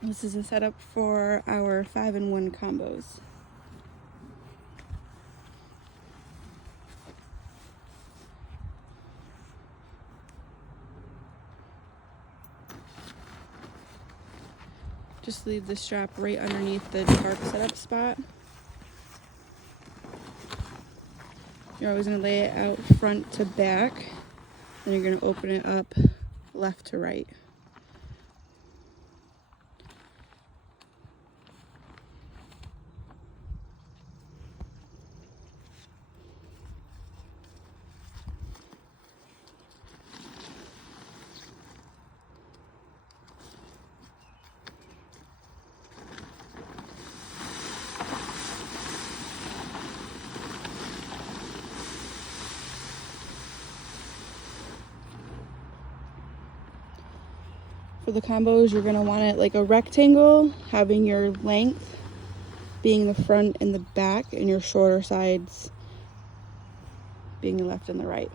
This is a setup for our 5-in-1 combos. Just leave the strap right underneath the tarp setup spot. You're always going to lay it out front to back, then you're going to open it up left to right. For the combos, you're going to want it like a rectangle, having your length being the front and the back, and your shorter sides being the left and the right.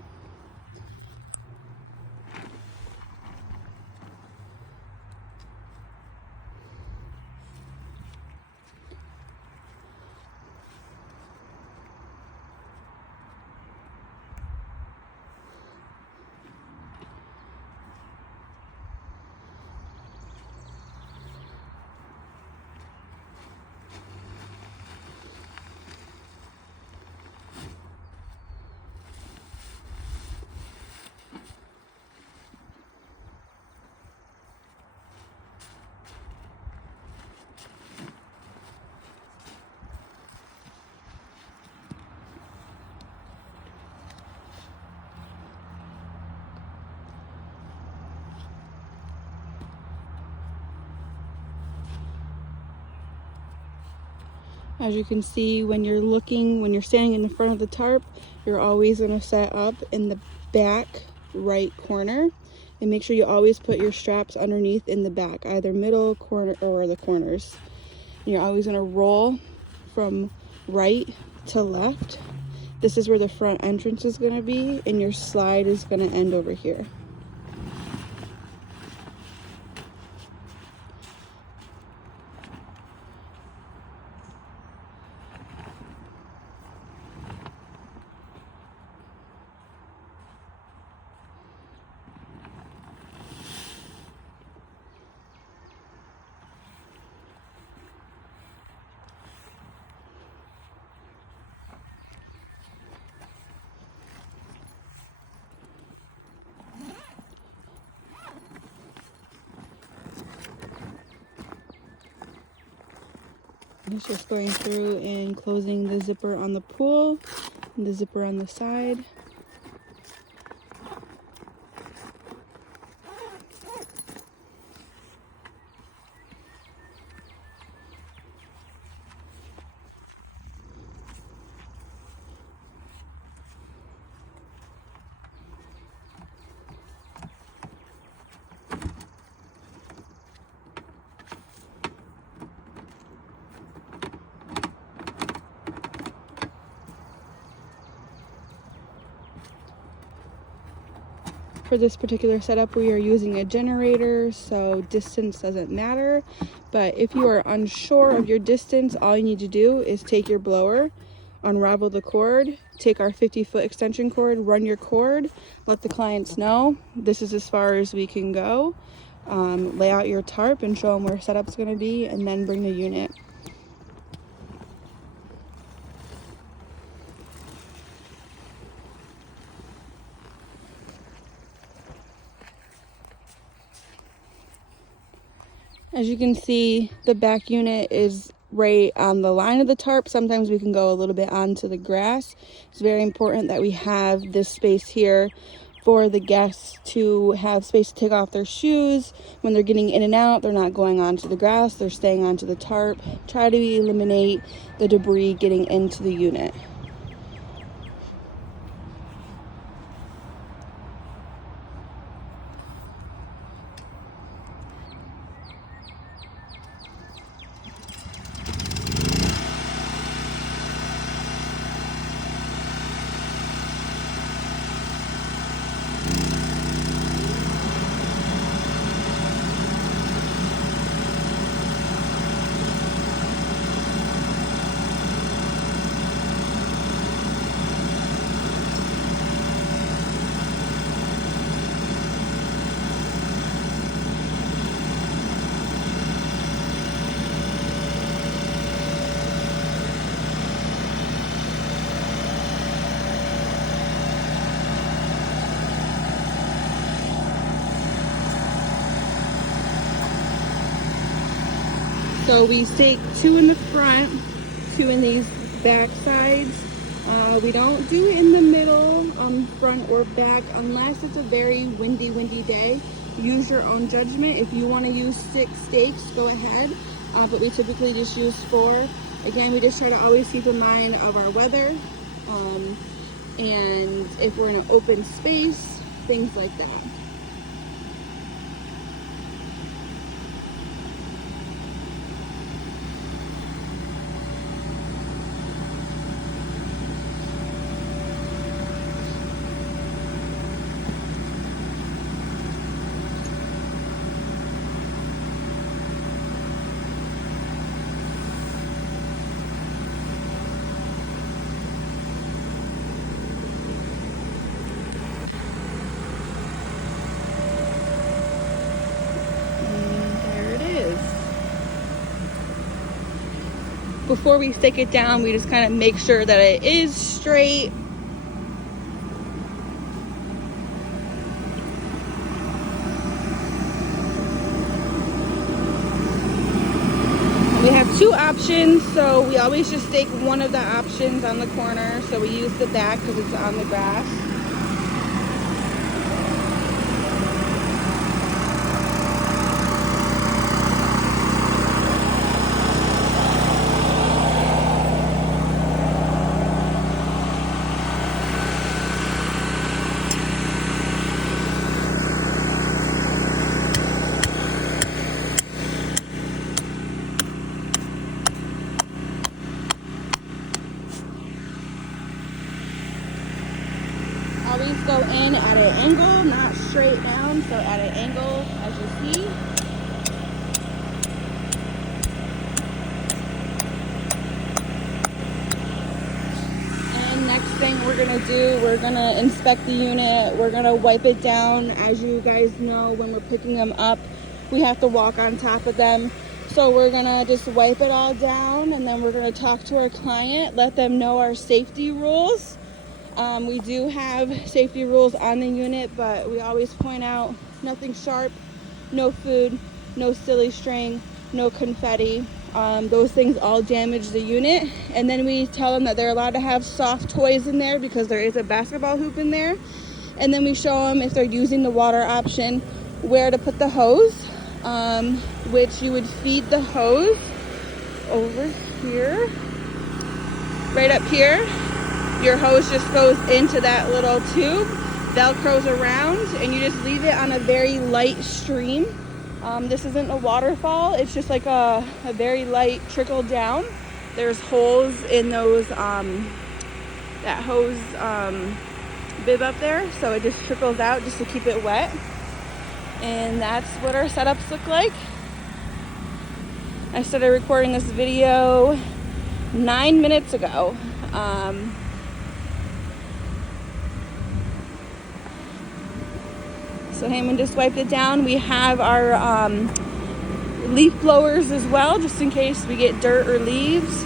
As you can see, when you're standing in the front of the tarp, you're always going to set up in the back right corner, and make sure you always put your straps underneath in the back, either middle, corner, or the corners. And you're always going to roll from right to left. This is where the front entrance is going to be, and your slide is going to end over here. It's just going through and closing the zipper on the pool and the zipper on the side. For this particular setup, we are using a generator, so distance doesn't matter. But if you are unsure of your distance, all you need to do is take your blower, unravel the cord, take our 50-foot extension cord, run your cord, let the clients know this is as far as we can go, lay out your tarp and show them where setup's going to be, and then bring the unit. As you can see, the back unit is right on the line of the tarp. Sometimes we can go a little bit onto the grass. It's very important that we have this space here for the guests to have space to take off their shoes. When they're getting in and out, they're not going onto the grass, they're staying onto the tarp. Try to eliminate the debris getting into the unit. So we stake 2 in the front, 2 in these back sides. We don't do it in the middle, front or back, unless it's a very windy day. Use your own judgment. If you want to use 6 stakes, go ahead. But we typically just use 4. Again, we just try to always keep in mind of our weather, and if we're in an open space, things like that. Before we stick it down, we just kind of make sure that it is straight. We have 2 options, so we always just stake one of the options on the corner. So we use the back because it's on the grass. Always go in at an angle, not straight down, so at an angle as you see. And next thing we're gonna do, we're gonna inspect the unit. We're gonna wipe it down. As you guys know, when we're picking them up, we have to walk on top of them. So we're gonna just wipe it all down, and then we're gonna talk to our client, let them know our safety rules. We do have safety rules on the unit, but we always point out nothing sharp, no food, no silly string, no confetti. Those things all damage the unit. And then we tell them that they're allowed to have soft toys in there because there is a basketball hoop in there. And then we show them, if they're using the water option, where to put the hose, which you would feed the hose over here, right up here. Your hose just goes into that little tube, velcros around, and you just leave it on a very light stream. This isn't a waterfall, it's just like a very light trickle down. There's holes in those, that hose bib up there, so it just trickles out just to keep it wet. And that's what our setups look like. I started recording this video 9 minutes ago. So Heyman just wiped it down. We have our leaf blowers as well, just in case we get dirt or leaves.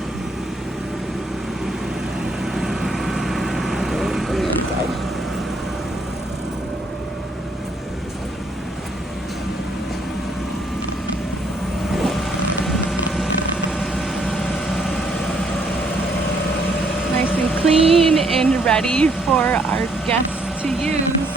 From the inside. Nice and clean and ready for our guests to use.